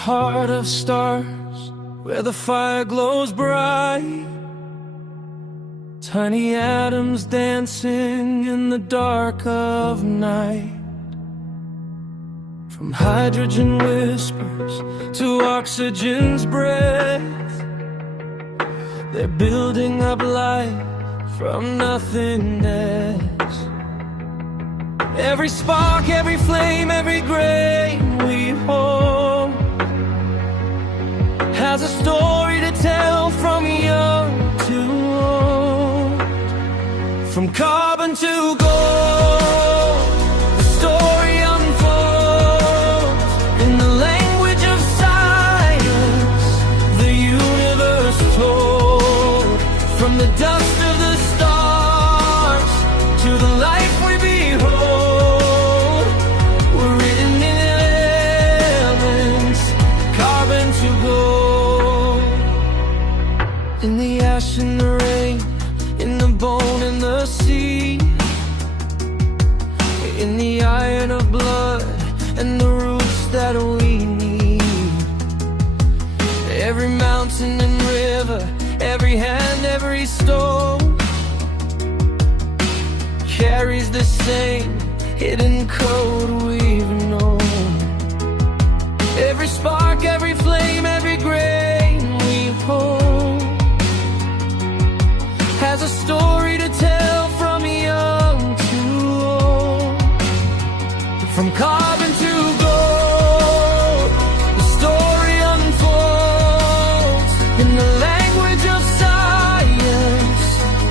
heart of stars, where the fire glows bright. Tiny atoms dancing in the dark of night. From hydrogen whispers to oxygen's breath, they're building up life from nothingness. Every spark, every flame, every grain we hold has a story to tell, from young to old. From carbon to gold, the story unfolds in the language of science, the universe told. From the dust of the stars to the life we behold, we're written in elements, carbon to gold. In the ash, in the rain, in the bone, in the sea, in the iron of blood and the roots that we need. Every mountain and river, every hand, every stone carries the same hidden code we've known. Every spark, every flame, every grain we hold has a story to tell, from young to old. From carbon to gold, the story unfolds in the language of science,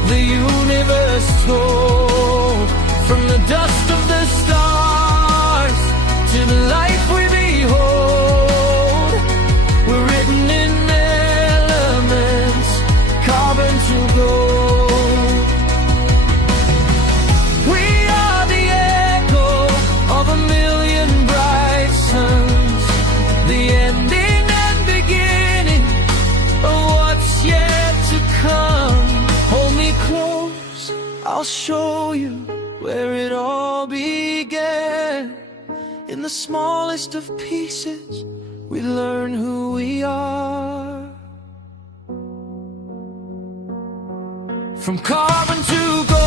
the universe told. From the dust of the stars to the life we behold, we're written in elements, carbon to gold. We are the echo of a million bright suns, the ending and beginning of what's yet to come. Hold me close, I'll show you where it all began. In the smallest of pieces, we learn who we are. From carbon to gold.